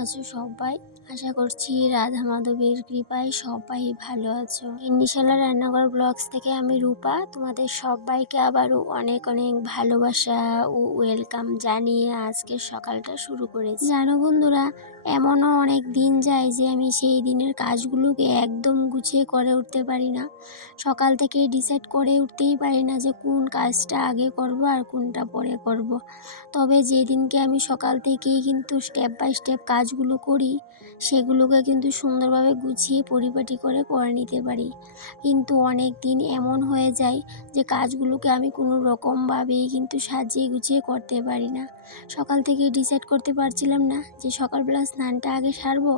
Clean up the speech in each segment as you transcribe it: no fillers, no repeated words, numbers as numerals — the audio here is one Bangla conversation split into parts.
আছো সবাই? আশা করছি রাধা মাধবীর কৃপায় সবাই ভালো আছো। ইন্নিশালা রান্নাঘর ব্লগস থেকে আমি রূপা তোমাদের সবাইকে আবারও অনেক অনেক ভালোবাসা ও ওয়েলকাম জানিয়ে আজকের সকালটা শুরু করেছি। জানো বন্ধুরা, এমনও অনেক দিন যায় যে আমি সেই দিনের কাজগুলোকে একদম গুছিয়ে করে উঠতে পারি না। সকাল থেকেই ডিসাইড করে উঠতেই পারি না যে কোন কাজটা আগে করব আর কোনটা পরে করব। তবে যেদিনকে আমি সকাল থেকেই কিন্তু স্টেপ বাই স্টেপ কাজগুলো করি, সেগুলোকে কিন্তু সুন্দরভাবে গুছিয়ে পরিপাটি করে নিতে পারি। কিন্তু অনেক দিন এমন হয়ে যায় যে কাজগুলোকে আমি কোনো রকমভাবেই কিন্তু সাজিয়ে গুছিয়ে করতে পারি না। সকাল থেকেই ডিসাইড করতে পারছিলাম না যে সকালবেলা স্নানটা আগে সারবো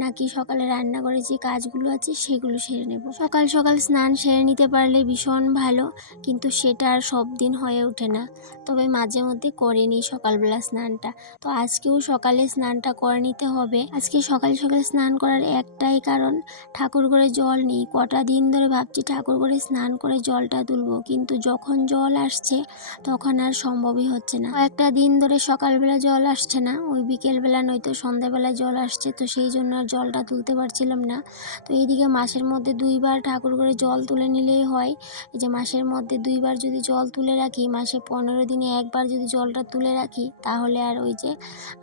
নাকি সকালে রান্নাঘরে যে কাজগুলো আছে সেগুলো সেরে নেব। সকাল সকাল স্নান সেরে নিতে পারলে ভীষণ ভালো, কিন্তু সেটা আর সব দিন হয়ে ওঠে না। তবে মাঝে মধ্যে করে নিই সকালবেলা স্নানটা। তো আজকেও সকালে স্নানটা করে নিতে হবে। আজকে সকাল সকাল স্নান করার একটাই কারণ, ঠাকুর ঘরে জল নেই। কটা দিন ধরে ভাবছি ঠাকুর ঘরে স্নান করে জলটা তুলবো, কিন্তু যখন জল আসছে তখন আর সম্ভবই হচ্ছে না। কয়েকটা দিন ধরে সকালবেলা জল আসছে না, ওই বিকেলবেলা নয়তো সন্ধ্যাবেলায় জল আসছে, তো সেই জন্য আর জলটা তুলতে পারছিলাম না। তো এইদিকে মাসের মধ্যে 2বার ঠাকুর ঘরে জল তুলে নিলেই হয়। এই যে মাসের মধ্যে 2বার যদি জল তুলে রাখি, মাসে 15 দিনে একবার যদি জলটা তুলে রাখি, তাহলে আর ওই যে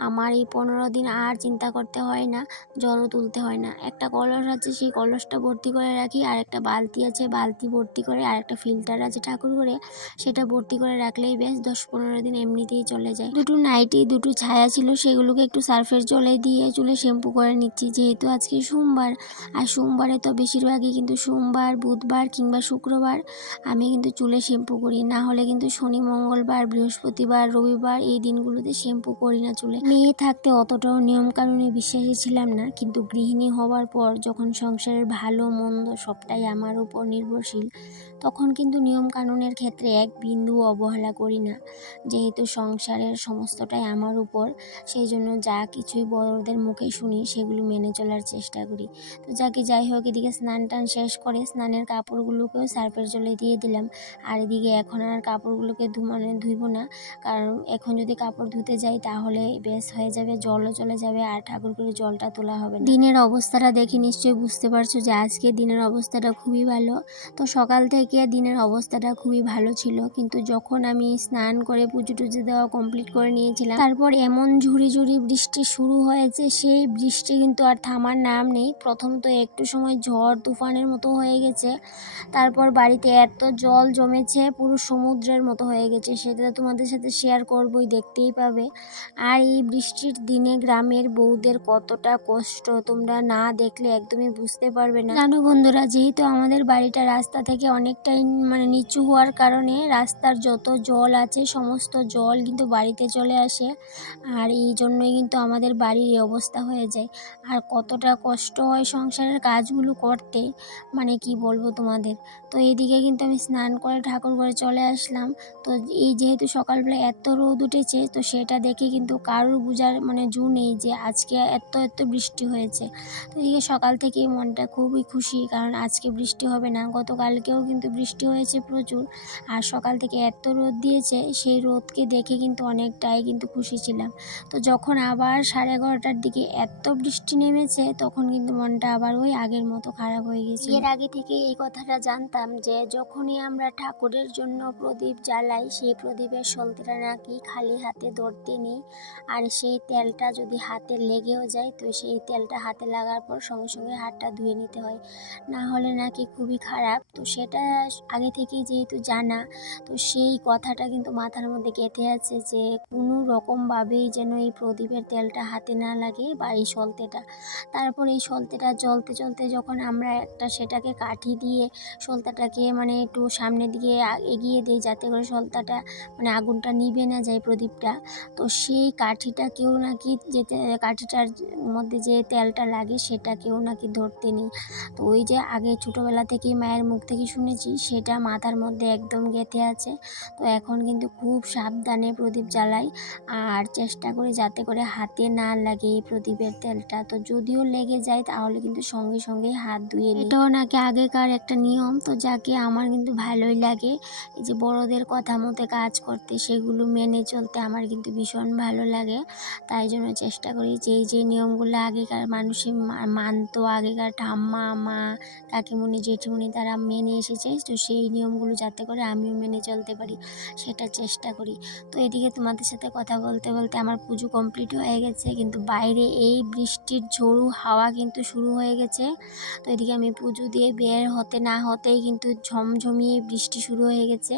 আমার এই 15 দিন আর চিন্তা করতে হয় না, জলও তুলতে হয় না। একটা কলস আছে, সেই কলসটা ভর্তি করে রাখি, আর একটা বালতি আছে, বালতি ভর্তি করে, আর একটা ফিল্টার আছে ঠাকুর ঘরে, সেটা ভর্তি করে রাখলেই বেশ 10-15 দিন এমনিতেই চলে যায়। দুটো নাইটি, দুটো ছায়া ছিল, সেগুলোকে একটু সার্ফের জলে দিয়ে চুলে শ্যাম্পু করে নিচ্ছি, যেহেতু আজকে সোমবার। আর সোমবারে তো বেশিরভাগই কিন্তু সোমবার, বুধবার কিংবা শুক্রবার আমি কিন্তু চুলে শ্যাম্পু করি। না হলে কিন্তু শনি, মঙ্গলবার, বৃহস্পতিবার, রবিবার এই দিনগুলোতে শ্যাম্পু করি না চুলে। মেয়ে থাকতে অতটাও নিয়মকানুনে বিশ্বাসী ছিলাম না, কিন্তু গৃহিণী হওয়ার পর যখন সংসারের ভালো মন্দ সবটাই আমার উপর নির্ভরশীল, তখন কিন্তু নিয়মকানুনের ক্ষেত্রে এক বিন্দু অবহেলা করি না। যেহেতু সংসারের সমস্তটাই আমার উপর, সেই জন্য যা কিছুই বড়দের মুখে শুনি সেগুলো মেনে চলার চেষ্টা করি। তো যাই হোক, এদিকে স্নান টান শেষ করে স্নানের কাপড়গুলোকেও সার্ফের জলে দিয়ে দিলাম। আর এদিকে এখন আর কাপড়গুলোকে ধুইব না, কারণ এখন যদি কাপড় ধুতে যাই তাহলে বেশ হয়ে যাবে, জলও চলে যাবে, আর ঠাকুর করে জলটা তোলা হবে না। দিনের অবস্থাটা দেখে নিশ্চয়ই বুঝতে পারছো যে আজকে দিনের অবস্থাটা খুবই ভালো। তো সকাল থেকে দিনের অবস্থাটা খুবই ভালো ছিল, কিন্তু যখন আমি স্নান করে পুজো টুজো দেওয়া কমপ্লিট করে নিয়েছিলাম, তারপর এমন ঝুড়ি ঝুড়ি বৃষ্টি শুরু হয়েছে, সেই বৃষ্টি কিন্তু আর থামার নাম নেই। প্রথম তো একটু সময় ঝড় তুফানের মতো হয়ে গেছে, তারপর বাড়িতে এত জল জমেছে, পুরো সমুদ্রের মতো হয়ে গেছে, সেটা তোমাদের সাথে শেয়ার করবই, দেখতেই পাবে। আর এই বৃষ্টির দিনে গ্রামের বউদের কতটা কষ্ট তোমরা না দেখলে একদমই বুঝতে পারবে না। জানো বন্ধুরা, যেহেতু আমাদের বাড়িটা রাস্তা থেকে অনেকটাই নিচু হওয়ার কারণে রাস্তার যত জল আছে সমস্ত জল কিন্তু বাড়িতে চলে আসে, আর এই জন্যই কিন্তু আমাদের বাড়ির এই অবস্থা হয়ে যায়। আর কতটা কষ্ট হয় সংসারের কাজগুলো করতে, কি বলবো তোমাদের। তো এইদিকে কিন্তু আমি স্নান করে ঠাকুর ঘরে চলে আসলাম। তো এই যেহেতু সকালবেলা এত রোদ উঠেছে, তো সেটা দেখে কিন্তু কারোর বোঝার জু নেই যে আজকে এত এত বৃষ্টি হয়েছে। তো এদিকে সকাল থেকেই মনটা খুবই খুশি, কারণ আজকে বৃষ্টি হবে না। গতকালকেও কিন্তু বৃষ্টি হয়েছে প্রচুর, আর সকাল থেকে এত রোদ দিয়েছে, সেই রোদকে দেখে কিন্তু অনেকটাই কিন্তু খুশি ছিলাম। তো যখন আবার 11:30টার দিকে এত বৃষ্টি নেমেছে, তখন কিন্তু মনটা আবার ওই আগের মতো খারাপ হয়ে গেছে। এর আগে থেকে এই কথাটা জানতাম যে যখনই আমরা ঠাকুরের জন্য প্রদীপ জ্বালাই, সেই প্রদীপের সলতেটা নাকি খালি হাতে ধরতে নেই, আর সেই তেলটা যদি হাতে লেগেও যায়, তো সেই তেলটা হাতে লাগার পর সঙ্গে সঙ্গে হাতটা ধুয়ে নিতে হয়, না হলে নাকি খুবই খারাপ। তো সেটা আগে থেকেই যেহেতু জানা, তো সেই কথাটা কিন্তু মাথার মধ্যে গেঁথে আছে যে কোনো রকমভাবেই যেন এই প্রদীপের তেলটা হাতে না লাগে, বা এই সলতেটা। তারপর এই সলতেটা জ্বলতে জ্বলতে যখন আমরা সেটাকে কাঠি দিয়ে সলতাটাকে একটু সামনের দিকে এগিয়ে দিই, যাতে করে সলতাটা আগুনটা নিভে না যায় প্রদীপটা, তো সেই কাঠিটাকেও নাকি কাঠিটার মধ্যে যে তেলটা লাগে সেটাকেও নাকি ধরতে নেই। তো ওই যে আগে ছোটোবেলা থেকেই মায়ের মুখ থেকে শুনেছি আসি সেটা মাথার মধ্যে একদম গেঁথে আছে। তো এখন কিন্তু খুব সাবধানে প্রদীপ জ্বালাই, আর চেষ্টা করি যাতে করে হাতে না লাগে এই প্রদীপের তেলটা। তো যদিও লেগে যায় তাহলে কিন্তু সঙ্গে সঙ্গেই হাত ধুয়ে নিই। এটাও নাকি আগেকার একটা নিয়ম, তো যাকে আমার কিন্তু ভালোই লাগে। এই যে বড়দের কথা মতো কাজ করতে, সেগুলো মেনে চলতে আমার কিন্তু ভীষণ ভালো লাগে। তাই জন্য চেষ্টা করি যে এই যে নিয়মগুলো আগেকার মানুষই মানতো, আগেকার ঠাম্মা মা কাকিমুনি জেঠিমুনি তারা মেনে এসেছে, তো সেই নিয়মগুলো যাতে করে আমিও মেনে চলতে পারি সেটা চেষ্টা করি। তো এদিকে তোমাদের সাথে কথা বলতে বলতে আমার পুজো কমপ্লিট হয়ে গেছে, কিন্তু বাইরে এই বৃষ্টির ঝোড়ো হাওয়া কিন্তু শুরু হয়ে গেছে। তো এদিকে আমি পুজো দিয়ে বের হতে না হতেই কিন্তু ঝমঝমিয়ে বৃষ্টি শুরু হয়ে গেছে।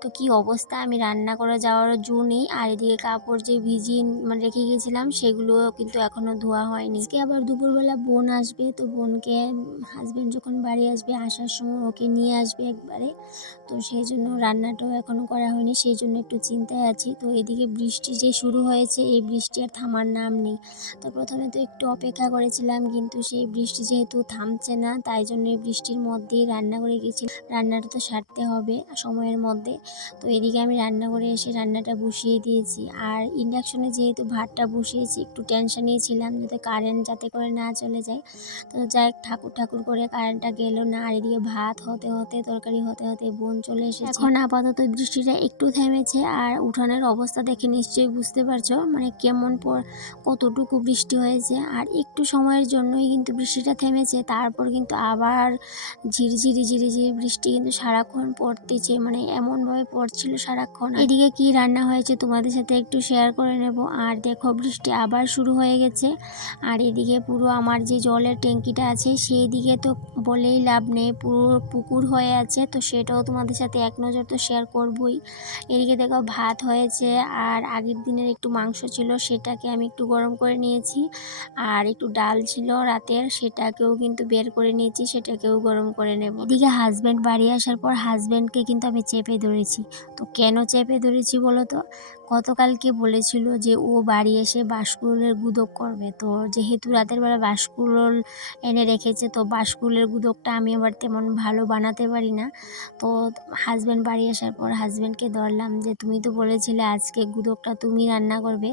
তো কি অবস্থা, আমি রান্না করে যাওয়ার জো নেই, আর এদিকে কাপড় যে ভিজিয়ে রেখে গেছিলাম সেগুলো কিন্তু এখনও ধোয়া হয়নি। আজকে আবার দুপুরবেলা বোন আসবে, তো বোনকে হাজব্যান্ড যখন বাড়ি আসবে আসার সময় ওকে নিয়ে আসবে একবারে। তো সেই জন্য রান্নাটাও এখনও করা হয়নি, সেই জন্য একটু চিন্তায় আছি। তো এদিকে বৃষ্টি যে শুরু হয়েছে, এই বৃষ্টি আর থামার নাম নেই। তো প্রথমে তো একটু অপেক্ষা করেছিলাম, কিন্তু সেই বৃষ্টি যেহেতু থামছে না, তাই জন্য এই বৃষ্টির মধ্যেই রান্না করে গেছি। রান্নাটা তো সারতে হবে সময়ের মধ্যে। তো এদিকে আমি রান্না করে এসে রান্নাটা বসিয়ে দিয়েছি, আর ইন্ডাকশনে যেহেতু ভাতটা বসিয়েছি একটু টেনশনেই ছিলাম যাতে কারেন্ট যাতে করে না চলে যায়। তো যাই ঠাকুর ঠাকুর করে কারেন্টটা গেল না, আর এদিকে ভাত হতে হতে তরকারি হতে হতে বোন চলে এসেছে। এখন আপাতত বৃষ্টিটা একটু থেমেছে, আর উঠানের অবস্থা দেখে নিশ্চয়ই বুঝতে পারছো মানে কেমন কতটুকু বৃষ্টি হয়েছে। আর একটু সময়ের জন্যই কিন্তু বৃষ্টিটা থেমেছে, তারপর কিন্তু আবার ঝিরিঝিরি ঝিরিঝিরি বৃষ্টি কিন্তু সারাক্ষণ পড়তেছে, মানে এমনভাবে পড়ছিল সারাক্ষণ। এদিকে কি রান্না হয়েছে তোমাদের সাথে একটু শেয়ার করে নেব। আর দেখো বৃষ্টি আবার শুরু হয়ে গেছে, আর এদিকে পুরো আমার যে জলের ট্যাঙ্কিটা আছে সেই দিকে তো বলেই লাভ নেই, পুরো পুকুর হয়ে আছে। তো সেটাও তোমাদের সাথে এক নজর তো শেয়ার করবই। এদিকে দেখো ভাত হয়েছে, আর আগের দিনের একটু মাংস ছিল সেটাকে আমি একটু গরম করে নিয়েছি, আর একটু ডাল ছিল রাতের সেটাকেও কিন্তু বের করে নিয়েছি, সেটাকেও গরম করে নেব। এদিকে হাজব্যান্ড বাড়ি আসার পর হাজব্যান্ডকে কিন্তু আমি চেপে ধরেছি। তো কেন চেপে ধরেছি বলো তো, গতকালকে বলেছিল যে ও বাড়ি এসে বাঁশকুড়ুলের গুদক করবে। তো যেহেতু রাতের বেলা বাঁশকুড়ুল এনে রেখেছে, তো বাঁশকুড়ুলের গুদকটা আমি আবার তেমন ভালো বানাতে পারি না। তো হাজব্যান্ড বাড়ি আসার পর হাজব্যান্ডকে ধরলাম যে তুমি তো বলেছিলে আজকে গুদকটা তুমি রান্না করবে।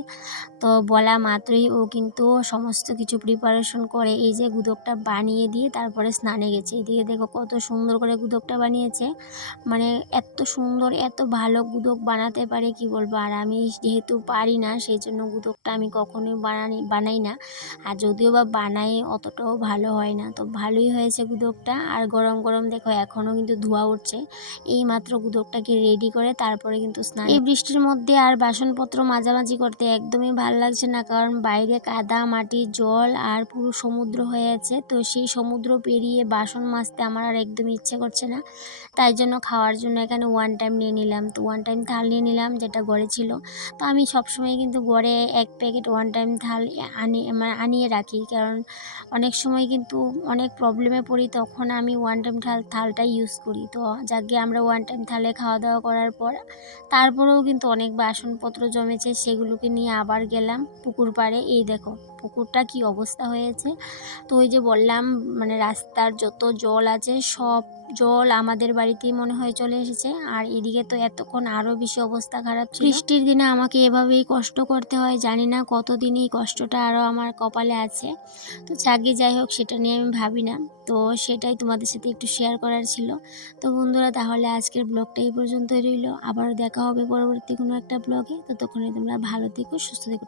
তো বলা মাত্রই ও কিন্তু সমস্ত কিছু প্রিপারেশন করে এই যে গুদকটা বানিয়ে দিয়ে তারপরে স্নানে গেছে। এদিকে দেখো কত সুন্দর করে গুদকটা বানিয়েছে, মানে এত সুন্দর এত ভালো গুদক বানাতে পারে কি বলবো। আর আমি যেহেতু পারি না সেই জন্য গুদকটা আমি কখনোই বানাই না, আর যদিও বা বানাই অতটাও ভালো হয় না। তো ভালোই হয়েছে গুদকটা, আর গরম গরম দেখো এখনও কিন্তু ধোঁয়া উঠছে। এই মাত্র গুদকটাকে রেডি করে তারপরে কিন্তু স্নান। এই বৃষ্টির মধ্যে আর বাসনপত্র মাজামাজি করতে একদমই ভালো লাগছে না, কারণ বাইরে কাদা মাটি জল আর পুরো সমুদ্র হয়ে আছে। তো সেই সমুদ্র পেরিয়ে বাসন মাজতে আমার আর একদমই ইচ্ছে করছে না। তাই জন্য খাওয়ার জন্য এখানে ওয়ান টাইম নিয়ে নিলাম, তো ওয়ান টাইম থাল নিয়ে নিলাম যেটা ঘরে ছিল। তো আমি সবসময় কিন্তু ঘরে এক প্যাকেট ওয়ান টাইম থাল আনিয়ে রাখি, কারণ অনেক সময় কিন্তু অনেক প্রবলেমে পড়ি, তখন আমি ওয়ান টাইম থালটাই ইউজ করি। তো যাকে আমরা ওয়ান টাইম থালে খাওয়া দাওয়া করার পর তারপরেও কিন্তু অনেক বাসনপত্র জমেছে, সেগুলোকে নিয়ে আবার গেলাম পুকুর পাড়ে। এই দেখো পুকুরটা কি অবস্থা হয়েছে। তো ওই যে বললাম মানে রাস্তার যত জল আছে সব জল আমাদের বাড়িতেই মনে হয় চলে এসেছে, আর এদিকে তো এতক্ষণ আরও বেশি অবস্থা খারাপ ছিল। বৃষ্টির দিনে আমাকে এভাবেই কষ্ট করতে হয়, জানি না কতদিন এই কষ্টটা আরও আমার কপালে আছে। তো যাই হোক সেটা নিয়ে আমি ভাবি না। তো সেটাই তোমাদের সাথে একটু শেয়ার করার ছিল। তো বন্ধুরা তাহলে আজকের ব্লগটা এই পর্যন্তই রইল, আবার দেখা হবে পরবর্তী কোনো একটা ব্লগে। ততক্ষণে তোমরা ভালো থেকো সুস্থ থেকো।